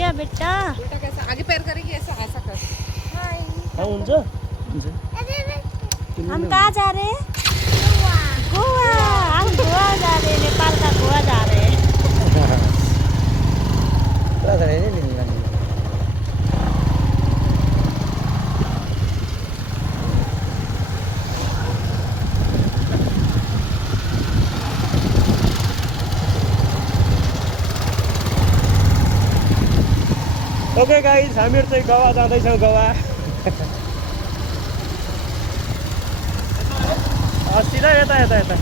गया बेटा। बेटा कैसा आगे पैर करेगी ऐसा ऐसा कर। हाँ हुन्छ हम कहाँ जा रहे हैं? गोवा। हम गोवा जा रहे हैं, नेपाल का गोवा जा रहे हैं। पुरा धेरै नै लिनु जाने ओके गाइस हामीहरु चाहिँ गोवा जाँदैछौँ गोवा सिधा यता यता यता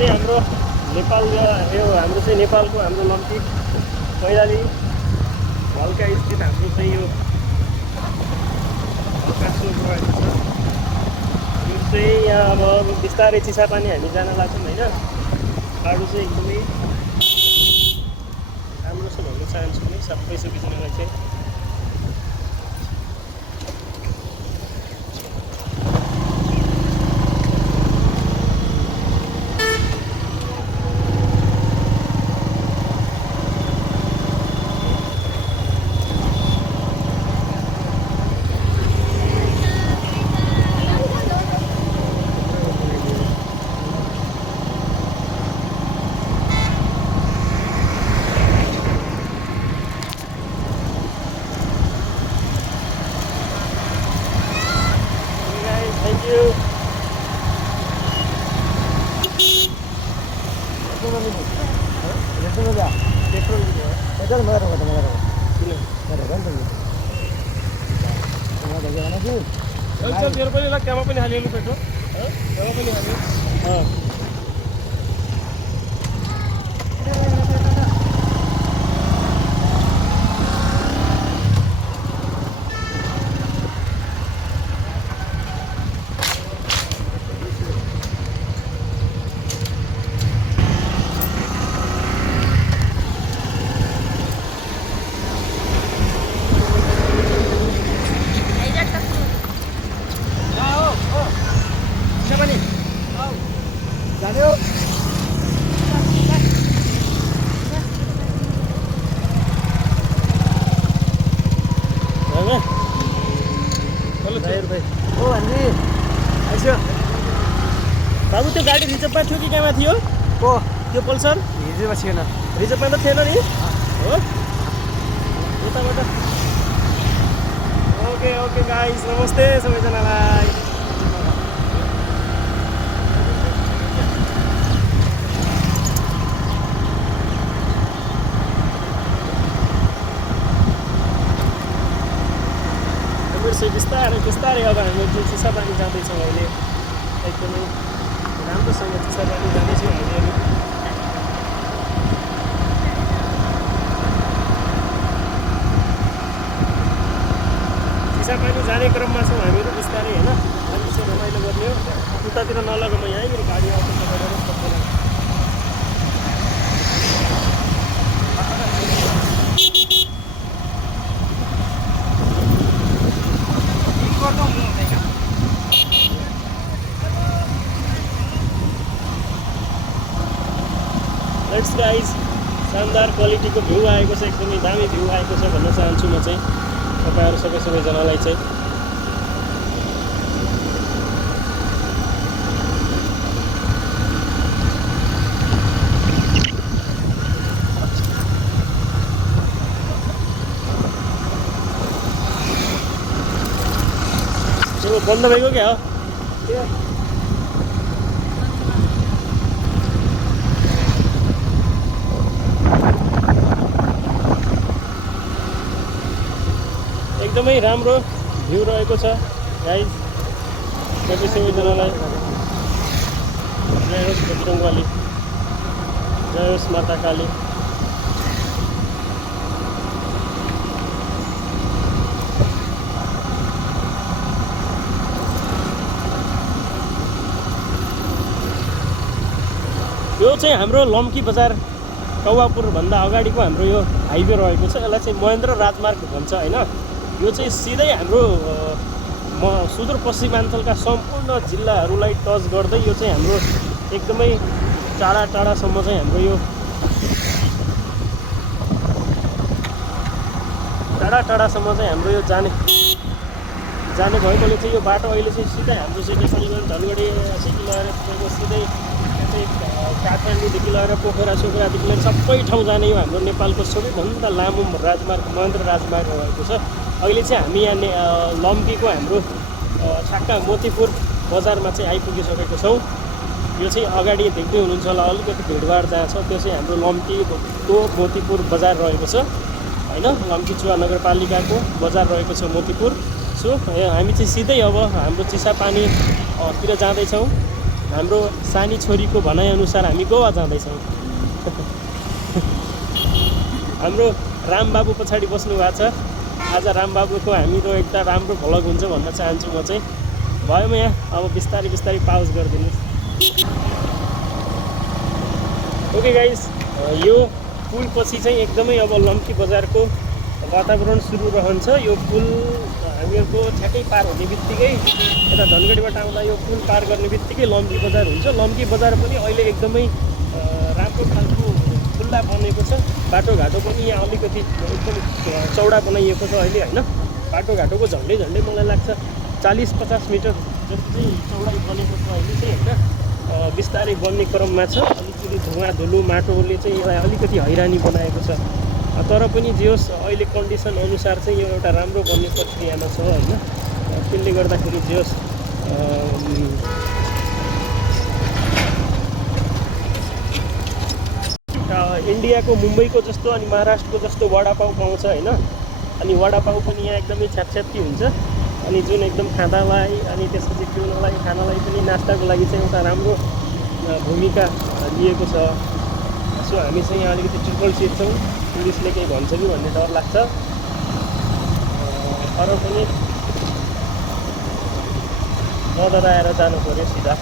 हाम्रो नेपाल यो हाम्रो चाहिँ नेपालको हाम्रो लम्की कैलाली हल्का स्थित हाम्रो चाहिँ यो हल्का सो रहेको छ यो चाहिँ यहाँ अब बिस्तारै चिसापानी हामी जान लाग्छौँ होइन बाटो चाहिँ एकदमै राम्रो छ भन्न चाहन्छु नि सबै सबैजनालाई चाहिँ Thank you. तेरो पनि ल क्यामा पनि हालिहाल्नु पेट्रोल क्यामा पनि हाल्यो बाबु त्यो गाडी रिजर्भमा थियो कि कहाँमा थियो को त्यो पल्सर रिजर्भमा थिएन रिजर्भमा त थिएन नि हो उताबाट ओके ओके गाइस नमस्ते सबैजनालाई हाम्रो चाहिँ बिस्तारै बिस्तारै अब हामी जुन चिसापानी जाँदैछौँ अहिले एकदमै राम्रोसँग चिसापानी जाँदैछौँ हामी चिसापानी जाने क्रममा छौँ हामीहरू बिस्तारै होइन अलिक चाहिँ रमाइलो गर्ने हो उतातिर नलग म यहीँनिर गाडी आउँछ गरेर सक्दैन लेट्स गाइज शानदार क्वालिटीको भ्यू आएको छ एकदमै दामी भ्यू आएको छ भन्न चाहन्छु म चाहिँ तपाईहरु सबैजनालाई चाहिँ बन्द भएको क्या हो एकदमै राम्रो भ्यू रहेको छ गाइज। तपाईँ सबैजनालाई जय होस् बजरङ्गबली, जय होस् माता काली। यो चाहिँ हाम्रो लम्की बजार कौवापुरभन्दा अगाडिको हाम्रो यो हाइवे रहेको छ। यसलाई चाहिँ महेन्द्र राजमार्ग भन्छ होइन। यो चाहिँ सिधै हाम्रो सुदूरपश्चिमाञ्चलका सम्पूर्ण जिल्लाहरूलाई टच गर्दै यो चाहिँ हाम्रो एकदमै टाढा टाढासम्म चाहिँ हाम्रो यो टाढासम्म चाहिँ हाम्रो यो जाने भएकोले चाहिँ यो बाटो अहिले चाहिँ सिधै हाम्रो चाहिँ नेपालीगञ्ज धनगढी सिटी लगेर सिधै काठमाडौँदेखि लगेर पोखरा सोखरादेखि लिएर सबै ठाउँ जाने यो हाम्रो नेपालको सबैभन्दा लामो राजमार्ग महेन्द्र राजमार्ग रहेको छ। अहिले चाहिँ हामी यहाँ लम्कीको हाम्रो ठ्याक्क मोतीपुर बजारमा चाहिँ आइपुगिसकेको छौँ। यो चाहिँ अगाडि देख्दै हुनुहुन्छ होला अलिकति भिडभाड जहाँ छ त्यो चाहिँ हाम्रो लम्कीको मोतीपुर बजार रहेको छ होइन। लम्कीचुवा नगरपालिकाको बजार रहेको छ मोतीपुर। सो हामी चाहिँ सिधै अब हाम्रो चिसापानीतिर जाँदैछौँ। हाम्रो सानी छोरीको भनाइअनुसार हामी गोवा जाँदैछौँ। हाम्रो रामबाबु पछाडि बस्नु भएको छ। आज रामबाबुको हाम्रो एउटा राम्रो भ्लग हुन्छ भन्न चाहन्छु म चाहिँ। भयो म यहाँ अब बिस्तारै बिस्तारै पाउज गरिदिनुहोस्। ओके गाइस, यो पुलपछि चाहिँ एकदमै अब लम्की बजारको वातावरण सुरु रहन्छ। यो पुल हामीहरूको ठ्याक्कै पार हुने बित्तिकै यता धनगढीबाट आउँदा यो पुल पार गर्ने बित्तिकै लम्की बजार हुन्छ। लम्की बजार पनि अहिले एकदमै राम्रो खालको खुल्ला बनेको छ। बाटोघाटो पनि यहाँ अलिकति एकदम चौडा बनाइएको छ अहिले होइन। बाटोघाटोको झन्डै मलाई लाग्छ 40-50 मिटर जति चाहिँ चौडाइ बनेको छ अहिले चाहिँ होइन। बिस्तारै बन्ने क्रममा छ। अलिकति धुवा धुलो माटोले चाहिँ यसलाई अलिकति हैरानी बनाएको छ। तर पनि जे होस् अहिले कन्डिसन अनुसार चाहिँ यो एउटा राम्रो बन्ने प्रक्रियामा छ होइन। त्यसले गर्दाखेरि जे होस् इन्डियाको मुम्बईको जस्तो अनि महाराष्ट्रको जस्तो वडापाउ पाउँछ होइन। अनि वडापाउ पनि यहाँ एकदमै छ्यापछ्याप्ती हुन्छ। अनि जुन एकदम खाँदालाई अनि त्यसपछि पिउनलाई खानालाई पनि नास्ताको लागि चाहिँ एउटा राम्रो भूमिका लिएको छ। सो हामी चाहिँ यहाँ अलिकति ट्रिपल सिट छौँ। पुलिसले केही भन्छ कि भन्ने डर लाग्छ। तर पनि नडराएर जानु पऱ्यो सिधा।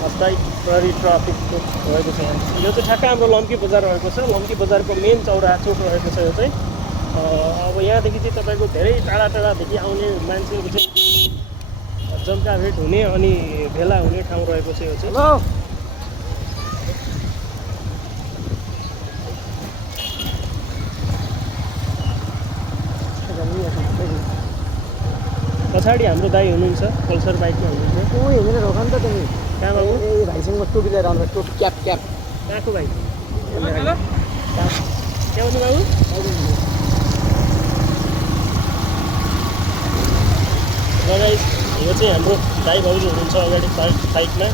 अस्थायी प्रहरी ट्राफिकको रहेको छ यहाँ। यो चाहिँ ठ्याक्क हाम्रो लम्की बजार रहेको छ। लम्की बजारको मेन चौराहा चोक रहेको छ यो चाहिँ। अब यहाँदेखि चाहिँ तपाईँको धेरै टाढादेखि आउने मान्छेहरू चाहिँ जम्का भेट हुने अनि भेला हुने ठाउँ रहेको छ यो चाहिँ। पछाडि हाम्रो दाइ हुनुहुन्छ पल्सर बाइकमा हुनुहुन्छ। हिँडेर रोक नि त तिमी कहाँ बाबु? ए भाइसँग टोपी लिएर आउनु टोपी क्याप कहाँको भाइ? क्या भन्नु बाबु? गाइस, यो चाहिँ हाम्रो दाइ भाउजू हुनुहुन्छ अगाडि बाइकमा।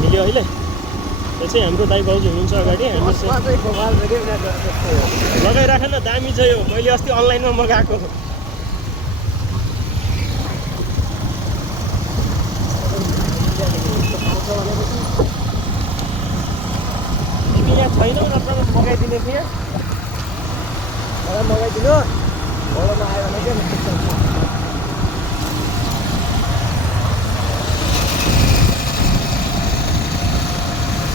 मिल्यो अहिले? यो चाहिँ हाम्रो दाइ भाउजू हुनुहुन्छ अगाडि। हामी लगाइराख न, दामी छ यो। मैले अस्ति अनलाइनमा मगाएको। तिमी यहाँ छैनौ नत्र मगाइदिने थिएँ। मलाई मगाइदिनु घरमा आयो भने के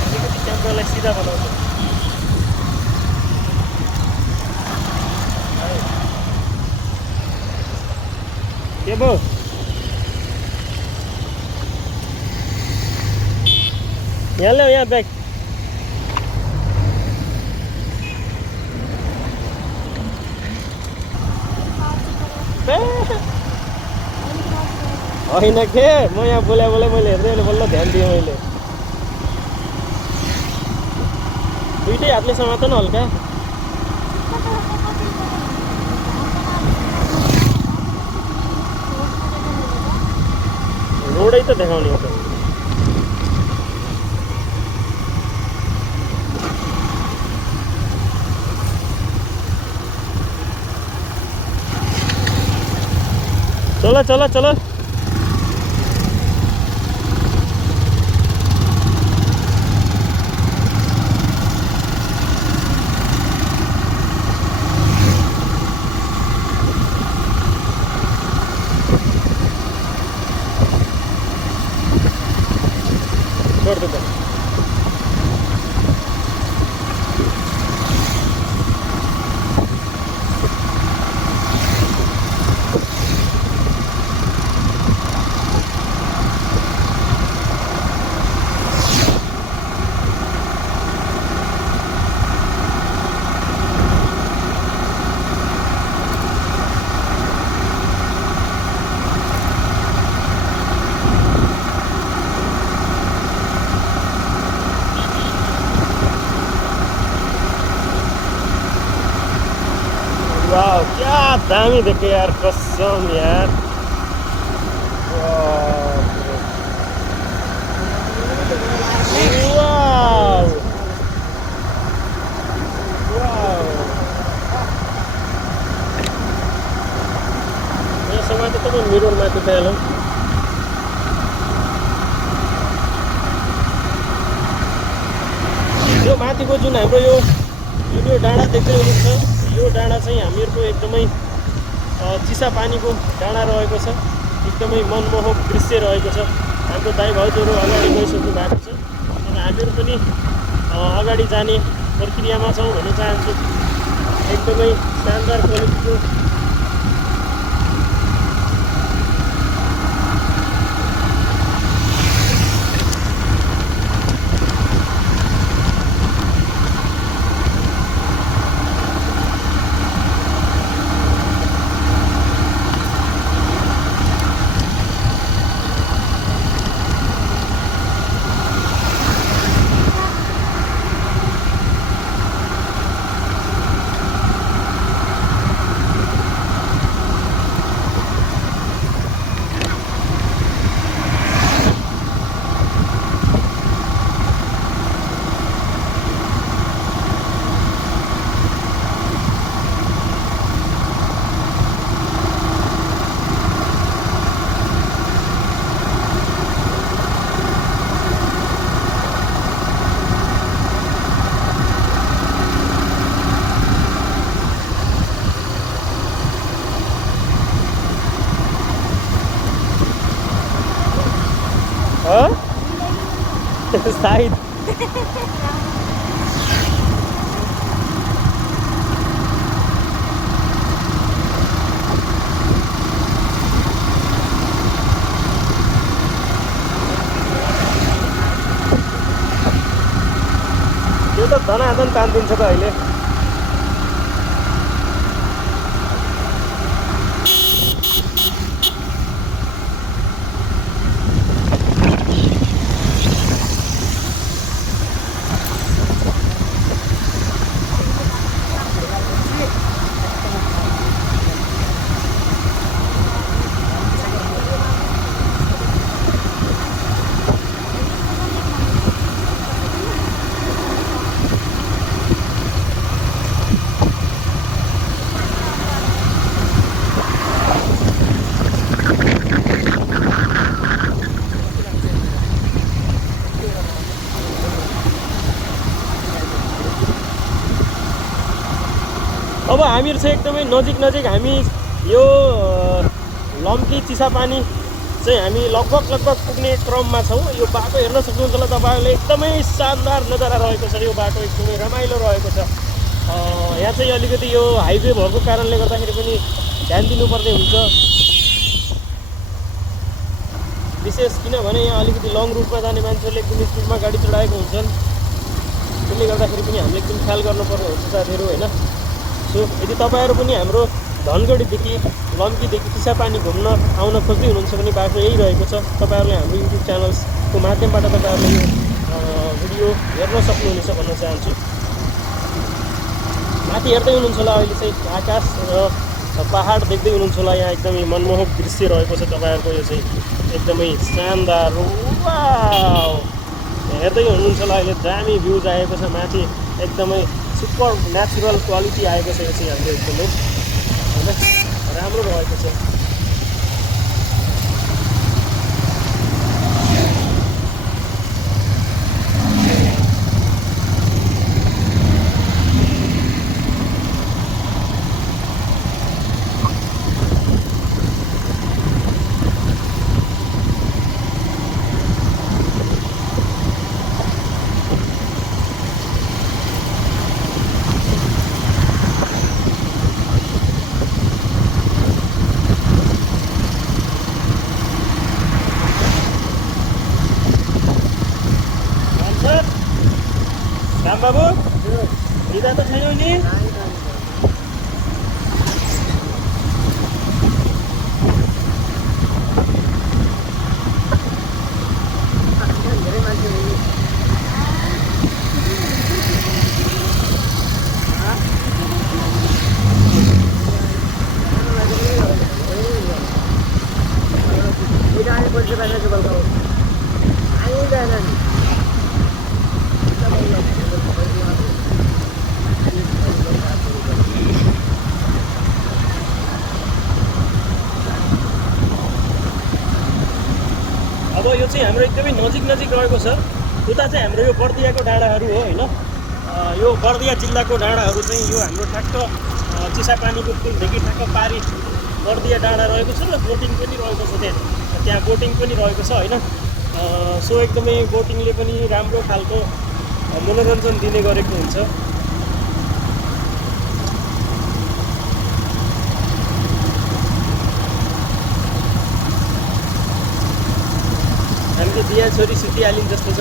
अलिकति क्यामेरालाई सिधा बनाउँछ। के भयो? यहाँ ल्याऊ यहाँ ब्याग। होइन के म यहाँ बोले मैले हेर्दै बल्ल ध्यान दिएँ। मैले दुइटै हातले समात न हल्का। रोडै त देखाउने हो त। चल चल चल छोड़ दे वाह क्या दामी देखे यार कसम यार वाह यो समय त तपाईँ मिरर माथि पाएन यो माथिको जुन हाम्रो यो डाँडा देख्दै हुनुहुन्छ यो डाँडा चाहिँ हामीहरूको एकदमै चिसा पानीको डाँडा रहेको छ एकदमै मनमोहक दृश्य रहेको छ हाम्रो दाइ भाउजूहरू अगाडि गइसक्नु भएको छ र हामीहरू पनि अगाडि जाने प्रक्रियामा छौँ भन्न चाहन्छु एकदमै शानदार क्वालिटीको सायद त्यो त धनाधन तानिदिन्छ त अहिले अब हामीहरू चाहिँ एकदमै नजिक हामी यो लम्की चिसापानी चाहिँ हामी लगभग पुग्ने क्रममा छौँ। यो बाटो हेर्न सक्नुहुन्छ होला तपाईँहरूले, एकदमै शानदार नजारा रहेको छ। यो बाटो एकदमै रमाइलो रहेको छ। यहाँ चाहिँ अलिकति यो हाइवे भएको कारणले गर्दाखेरि पनि ध्यान दिनुपर्ने हुन्छ, विशेष किनभने यहाँ अलिकति लङ रुटमा जाने मान्छेहरूले एकदम स्पिडमा गाडी चलाएको हुन्छन्। त्यसले गर्दाखेरि पनि हामीले एकदम ख्याल गर्नुपर्ने हुन्छ साथीहरू, होइन। सो यदि तपाईँहरू पनि हाम्रो धनगढीदेखि लम्कीदेखि चिसापानी घुम्न आउन खोज्दै हुनुहुन्छ भने बाटो यही रहेको छ। तपाईँहरूले हाम्रो युट्युब च्यानल्सको माध्यमबाट तपाईँहरूले यो भिडियो हेर्न सक्नुहुनेछ भन्न चाहन्छु। माथि हेर्दै हुनुहुन्छ होला, अहिले चाहिँ आकाश र पहाड देख्दै हुनुहुन्छ होला। यहाँ एकदमै मनमोहक दृश्य रहेको छ तपाईँहरूको, यो चाहिँ एकदमै शानदार। वाउ, हेर्दै हुनुहुन्छ होला, अहिले दामी भ्युज आएको छ माथि, एकदमै सुपर नेचुरल क्वालिटी आएको छ। यो चाहिँ हाम्रो एकदमै होइन राम्रो रहेको छ। बाबु भिजा त छैनौ नि अब यो चाहिँ हाम्रो एकदमै नजिक रहेको छ उता चाहिँ हाम्रो यो बर्दियाको डाँडाहरू हो होइन यो बर्दिया जिल्लाको डाँडाहरू चाहिँ यो हाम्रो ठ्याक्क चिसापानीको पुलदेखि ठ्याक्क पारी बर्दिया डाँडा रहेको छ र बोटिङ पनि रहेको छ त्यहाँ बोटिङ पनि रहेको छ होइन सो एकदमै बोटिङले पनि राम्रो खालको मनोरञ्जन दिने गरेको हुन्छ हामीले बिहा छोरी सुतिहालिन् जस्तो छ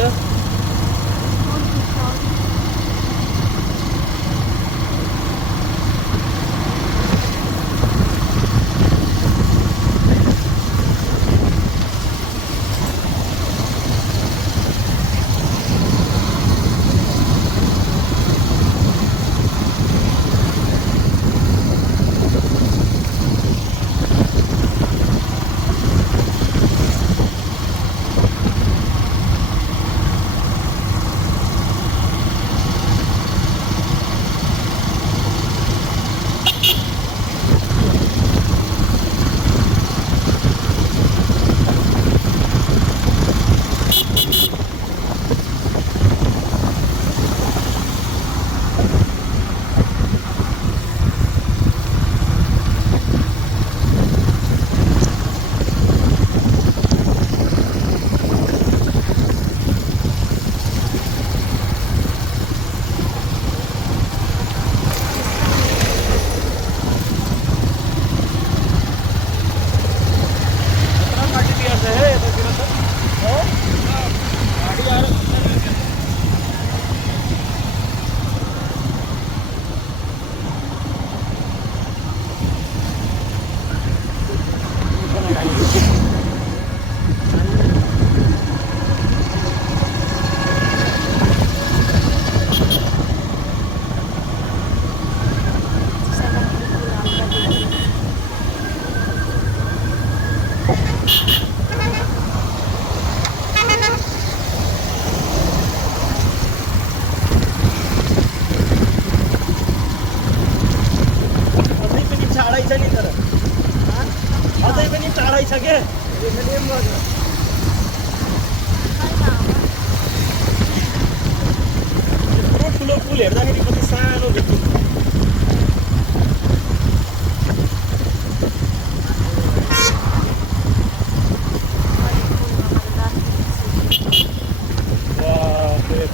ठुलो पुल हेर्दाखेरि कति सानो देखिन्छ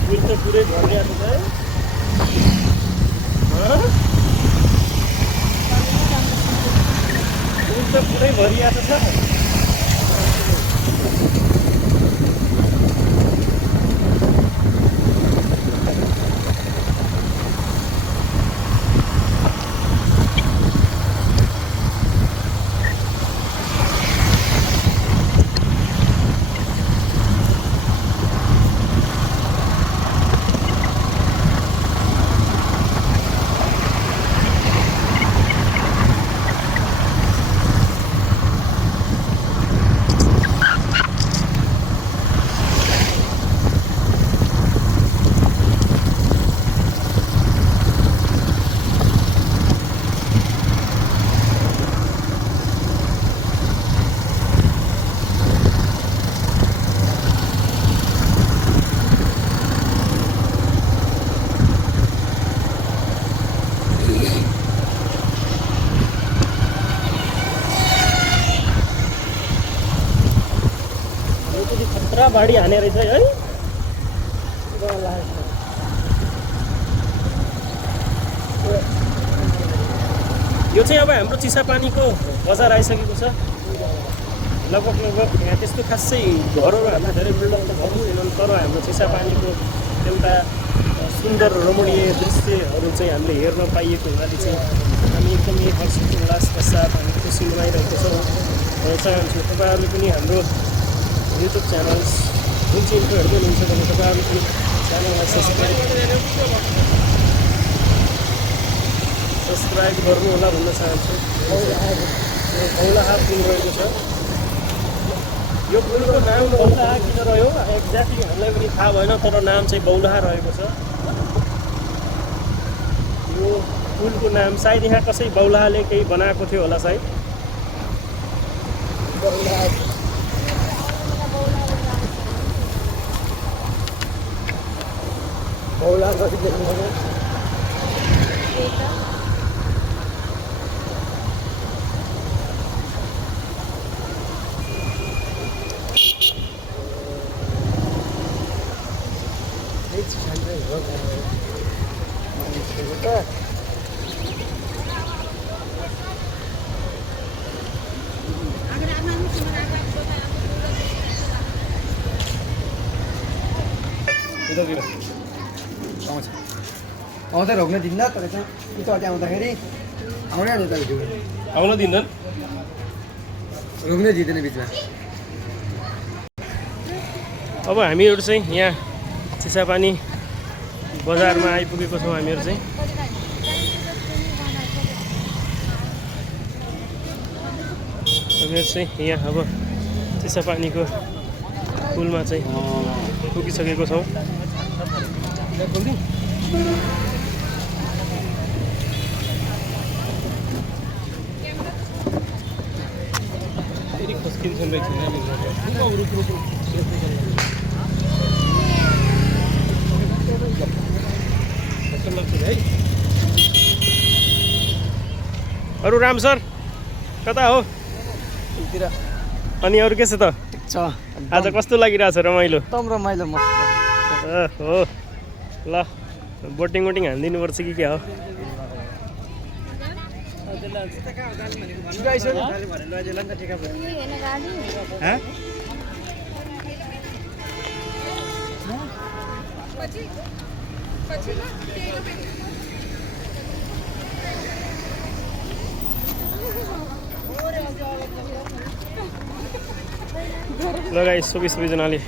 पुल त पुरै भरिरहेको छ है पुल त पुरै भरिरहेको छ बाढी हाने रहेछ है यो चाहिँ अब हाम्रो चिसापानीको बजार आइसकेको छ लगभग यहाँ त्यस्तो खासै घरहरू हाम्रो धेरै बिल्डअप त भएको छैनन् तर हाम्रो चिसापानीको एउटा सुन्दर रमणीय दृश्यहरू चाहिँ हामीले हेर्न पाइएको हुनाले चाहिँ हामी एकदमै हर्षित उल्लासका साथ हामी खुसी मनाइरहेको छौँ र चाहन्छु तपाईँहरूले पनि हाम्रो युट्युब च्यानल जुन चाहिँ इन्फो हेर्दै हुनुहुन्छ भने तपाईँहरूले पनि च्यानललाई सब्सक्राइब गर्नु होला भन्न चाहन्छु। औलाहा पुल रहेको छ। यो पुलको नाम बौलाहा किन रह्यो एक्ज्याक्टली हामीलाई पनि थाहा भएन, तर नाम चाहिँ बौलाहा रहेको छ। यो पुलको नाम सायद यहाँ कसै बौलाहाले केही बनाएको थियो होला सायद। आउँदा रोक्न दिन्न तर चाहिँ उताबाट आउँदाखेरि आउनै उता आउन दिँदैन, रोक्नै दिँदैन बिचमा। अब हामीहरू चाहिँ यहाँ चिसापानी बजारमा आइपुगेको छौँ। हामीहरू चाहिँ यहाँ अब चिसापानीको पुलमा चाहिँ पुगिसकेको छौँ। अरू राम सर कता हो? अनि अरू के छ त? आज कस्तो लागिरहेछ? रमाइलो? एकदम रमाइलो मस्त हो ल, बोटिङ वोटिङ हानिदिनुपर्छ कि क्या हो? ल गाइस, सबैजनाले